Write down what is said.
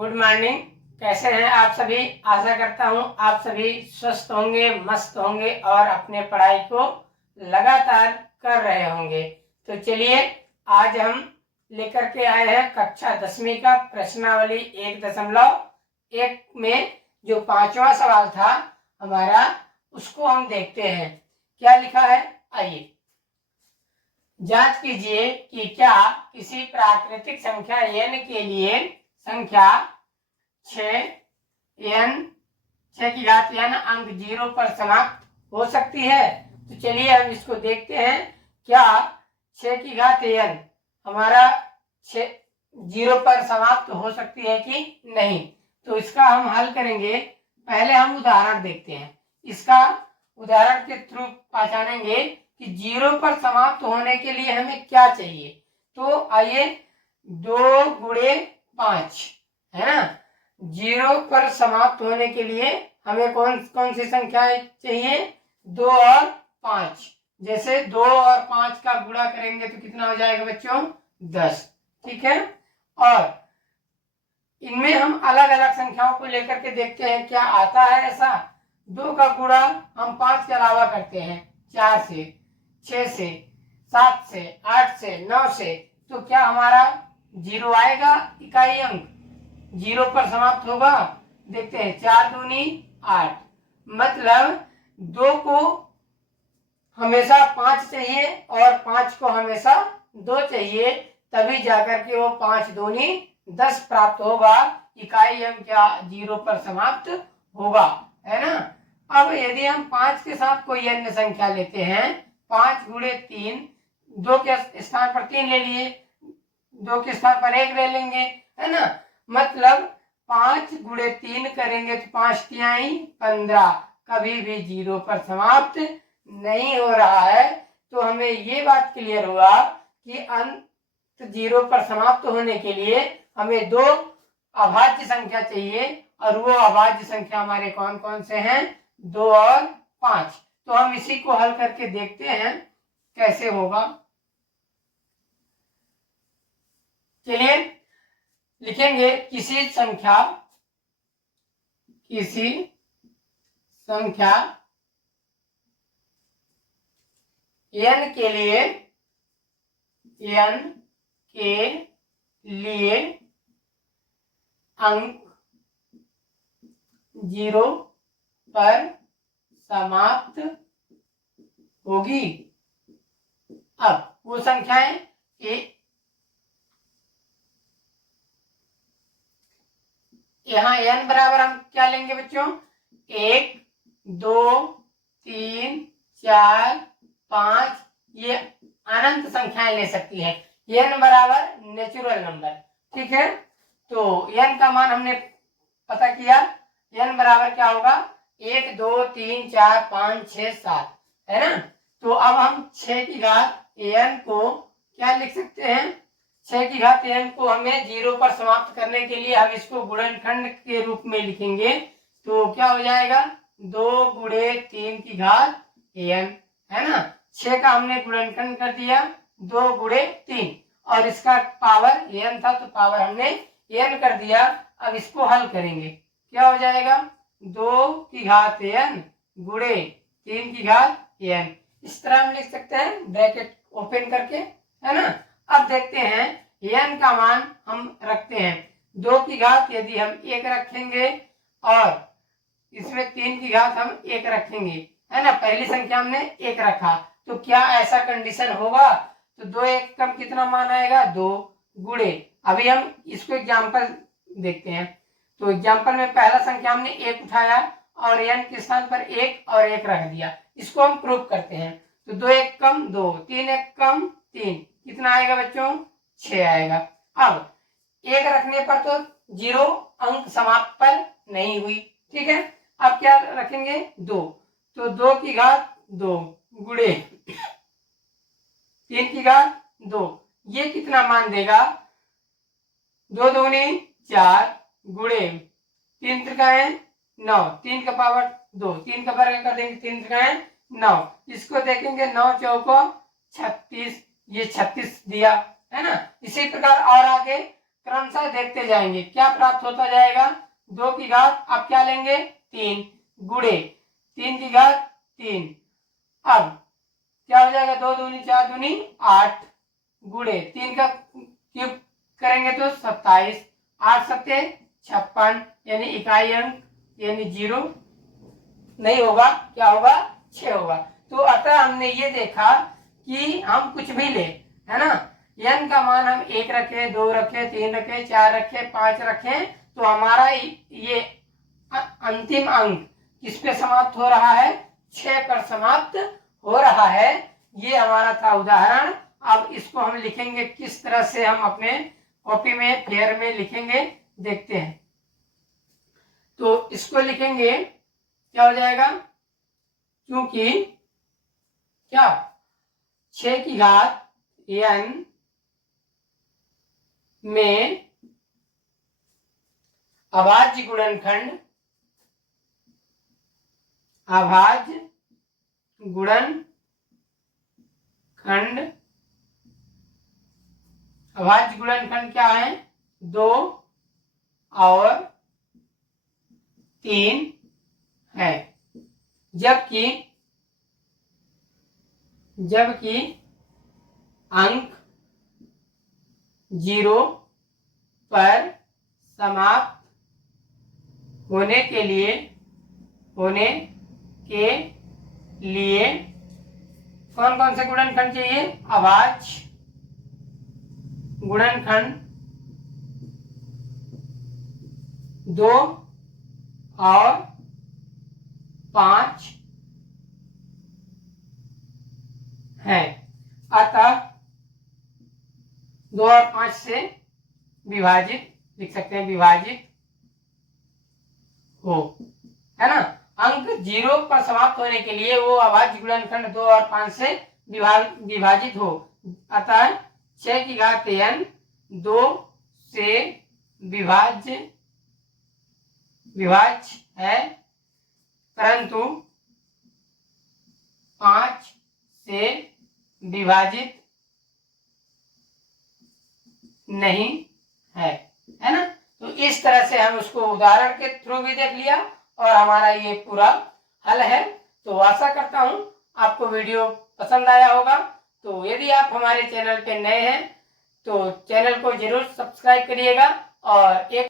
Good morning. कैसे हैं आप सभी? आशा करता हूं आप सभी स्वस्थ होंगे, मस्त होंगे और अपने पढ़ाई को लगातार कर रहे होंगे। तो चलिए आज हम लेकर के आए हैं कक्षा 10वीं का प्रश्नावली 1.1 में जो 5वां सवाल था हमारा, उसको हम देखते हैं क्या लिखा है। आइए जांच कीजिए कि क्या किसी प्राकृतिक संख्या n के लिए संख्या 6 की घात n अंक 0 पर समाप्त हो सकती है। तो चलिए हम इसको देखते हैं। क्या 6 की घात n हमारा 0 पर समाप्त हो सकती है कि नहीं? तो इसका हम हल करेंगे। पहले हम उदाहरण देखते हैं। इसका उदाहरण के थ्रू पहचानेंगे कि 0 पर समाप्त होने के लिए हमें क्या चाहिए। तो आइए 2 गुणे 5 है ना। 0 पर समाप्त होने के लिए हमें कौन कौन सी संख्याएं चाहिए? 2 और 5। जैसे 2 और 5 का गुणा करेंगे तो कितना हो जाएगा बच्चों? 10। ठीक है। और इनमें हम अलग अलग संख्याओं को लेकर के देखते हैं क्या आता है ऐसा। 2 का गुणा हम 5 के अलावा करते हैं 4 से, 6 से, 7 से, 8 से, 9 से। तो क्या हमारा 0 आएगा? इकाई अंक 0 पर समाप्त होगा। देखते हैं 4 दूनी 8, मतलब 2 को हमेशा 5 चाहिए और 5 को हमेशा 2 चाहिए, तभी जाकर के वो 5 दूनी 10 प्राप्त होगा। इकाई अंक क्या 0 पर समाप्त होगा, है ना। अब यदि हम 5 के साथ कोई अन्य संख्या लेते हैं, 5 गुणे 3, 2 के स्थान पर 3 ले लिए, 2 के स्थान पर 1 ले लेंगे, है ना। मतलब 5 गुणे 3 करेंगे तो 5 तिहाई 15, कभी भी 0 पर समाप्त नहीं हो रहा है। तो हमें ये बात क्लियर हुआ कि अंत 0 पर समाप्त होने के लिए हमें 2 अभाज्य संख्या चाहिए, और वो अभाज्य संख्या हमारे कौन कौन से हैं? 2 और 5। तो हम इसी को हल करके देखते हैं कैसे होगा। चलिए लिखेंगे किसी संख्या n के लिए अंक 0 पर समाप्त होगी। अब वो संख्याएं यहाँ n बराबर हम क्या लेंगे बच्चों? 1, 2, 3, 4, 5, ये अनंत संख्याएं ले सकती है। n बराबर नेचुरल नंबर, ठीक है। तो n का मान हमने पता किया। n बराबर क्या होगा? 1, 2, 3, 4, 5, 6, 7, है ना। तो अब हम 6 की घात n को क्या लिख सकते हैं? 6 की घात n को हमें 0 पर समाप्त करने के लिए हम इसको गुणनखंड के रूप में लिखेंगे। तो क्या हो जाएगा? 2 गुणे 3 की घात n, है ना। 6 का हमने गुणनखंड कर दिया 2 गुणे 3, और इसका पावर n था तो पावर हमने n कर दिया। अब इसको हल करेंगे, क्या हो जाएगा? 2 की घात n गुणे 3 की घात n। इस तरह हम लिख सकते हैं ब्रैकेट ओपन करके, है ना। अब देखते हैं n का मान हम रखते हैं 2 की घात, यदि हम 1 रखेंगे और इसमें 3 की घात हम 1 रखेंगे, है ना। पहली संख्या हमने 1 रखा, तो क्या ऐसा कंडीशन होगा? तो 2 1 कम कितना मान आएगा? 2 गुणे। अभी हम इसको एग्जाम्पल देखते हैं। तो एग्जाम्पल में पहला संख्या हमने 1 उठाया और n के स्थान पर 1 और 1 रख दिया। इसको हम प्रूव करते हैं। तो 2 1 कम 2, 3 1 कम 3, कितना आएगा बच्चों? 6 आएगा। अब 1 रखने पर तो 0 अंक समाप्त पर नहीं हुई, ठीक है। अब क्या रखेंगे? 2, तो 2 की घात 2 गुणे 3 की घात 2, ये कितना मान देगा? 2 दूनी 4 गुणे 3 त्रिकाएं 9, 3 का पावर 2, 3 का वर्ग कर देंगे 3 त्रिकाएं 9। इसको देखेंगे 9 चौको 36, ये 36 दिया, है ना। इसी प्रकार और आगे क्रमशः देखते जाएंगे क्या प्राप्त होता जाएगा। 2 की घात आप क्या लेंगे 3 गुणे 3 की घात 3। अब क्या हो जाएगा 2 दूनी 4 दूनी 8 गुणे 3 का क्यूब करेंगे तो 27 8 सत्ते 56 यानी इकाई अंक यानी 0 नहीं होगा, क्या होगा 6 होगा। तो अतः हमने ये देखा कि हम कुछ भी ले, है ना, n का मान हम 1 रखें 2 रखें 3 रखें 4 रखें 5 रखें तो हमारा ये अंतिम अंक किस पे समाप्त हो रहा है 6 पर समाप्त हो रहा है। ये हमारा था उदाहरण। अब इसको हम लिखेंगे किस तरह से, हम अपने कॉपी में फेयर में लिखेंगे देखते हैं। तो इसको लिखेंगे क्या हो जाएगा, क्योंकि क्या 6 की घात n में अभाज्य गुणनखंड अभाज्य गुणनखंड अभाज्य गुणनखंड क्या है 2 और 3 है, जबकि अंक 0 पर समाप्त होने के लिए कौन कौन से गुणनखंड चाहिए, अभाज्य गुणनखंड 2 और 5 है। अतः 2 और 5 से विभाजित लिख सकते हैं, विभाजित हो, है ना। अंक 0 पर समाप्त होने के लिए वो अभाज्य गुणनखंड 2 और 5 से विभाजित हो। अतः 6 की घात n 2 से विभाज्य है, परंतु 5 से विभाजित नहीं है, है ना। तो इस तरह से हम उसको उदाहरण के थ्रू भी देख लिया और हमारा ये पूरा हल है। तो आशा करता हूं आपको वीडियो पसंद आया होगा। तो यदि आप हमारे चैनल पे नए हैं तो चैनल को जरूर सब्सक्राइब करिएगा और एक